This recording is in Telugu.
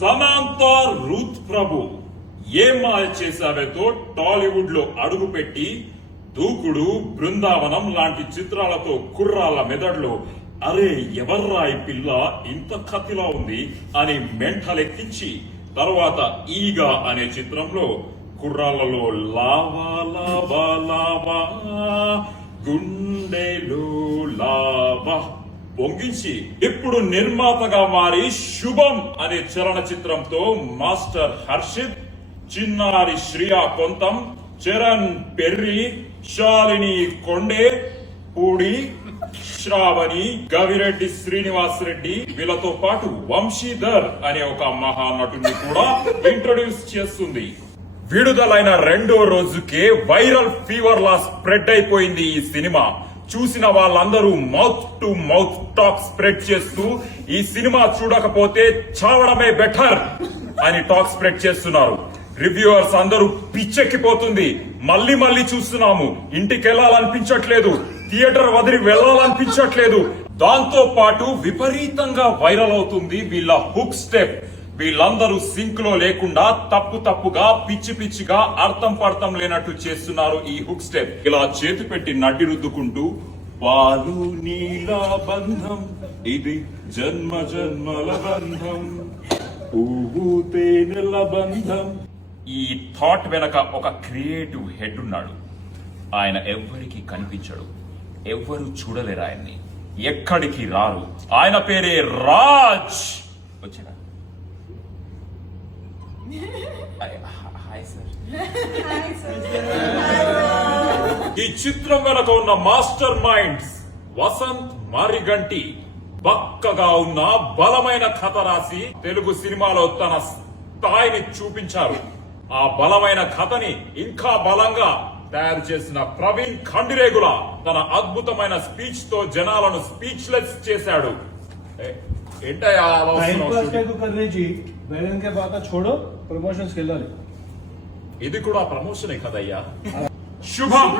సమాంత రూత్ ప్రభు ఏం మాయ చేశావేతో టాలీవుడ్ లో అడుగుపెట్టి దూకుడు, బృందావనం లాంటి చిత్రాలతో కుర్రాళ్ళ మెదడులో అరే ఎవర్రా ఈ పిల్ల ఇంత కత్తిలా ఉంది అని మెంటలెక్కించి తర్వాత ఈగా అనే చిత్రంలో కుర్రాళ్లలో లావా లావా లావా గుండెలో లావా పొంగించి ఇప్పుడు నిర్మాతగా మారి శుభం అనే చలనచిత్రంతో మాస్టర్ హర్షిత్, చిన్నారి శ్రియా కొంతం, చరణ్ పెర్రి, శాలిని కొండే, పూడి, శ్రావణి, గవిరెడ్డి శ్రీనివాస్ రెడ్డి వీళ్ళతో పాటు వంశీధర్ అనే ఒక మహానటుని కూడా ఇంట్రొడ్యూస్ చేస్తుంది. విడుదలైన రెండో రోజుకే వైరల్ ఫీవర్ లా స్ప్రెడ్ అయిపోయింది ఈ సినిమా. చూసిన వాళ్ళందరూ mouth to mouth talk spread చేస్తూ ఈ సినిమా చూడకపోతే చావడమే బెటర్ అని టాక్ స్ప్రెడ్ చేస్తున్నారు. రివ్యూవర్స్ అందరూ పిచ్చెక్కిపోతుంది, మళ్ళీ మళ్ళీ చూస్తున్నాము, ఇంటికి వెళ్లాలనిపించట్లేదు, థియేటర్ వదిలి వెళ్లాలనిపించట్లేదు. దాంతో పాటు విపరీతంగా వైరల్ అవుతుంది వీళ్ళ హుక్ స్టెప్. వీళ్ళందరూ సింక్ లో లేకుండా తప్పుగా పిచ్చి పిచ్చిగా అర్థం పర్థం లేనట్టు చేస్తున్నారు ఈ హుక్ స్టెప్. ఇలా చేతి పెట్టి నడ్డి రుద్దుకుంటూ పాలు నీలా బంధం ఇది జన్మ జన్మల బంధం, పువ్వు తేనెల బంధం. ఈ థాట్ వెనక ఒక క్రియేటివ్ హెడ్ ఉన్నాడు. ఆయన ఎవ్వరికి కనిపించడు, ఎవ్వరు చూడలేరు ఆయన్ని, ఎక్కడికి రారు. ఆయన పేరే రాజ్. వచ్చిన ఈ చిత్రం వెనక ఉన్న మాస్టర్ మైండ్స్ వసంత్ మారిగంటి బక్కగా ఉన్న బలమైన కథ రాసి తెలుగు సినిమాలో తన స్థాయిని చూపించారు. ఆ బలమైన కథని ఇంకా బలంగా తయారు చేసిన ప్రవీణ్ ఖండిరేగుల తన అద్భుతమైన స్పీచ్ తో జనాలను స్పీచ్లెస్ చేశాడు. ఏంటయ్యా ఇది కూడా ప్రమోషనే కదయ్యా. శుభం.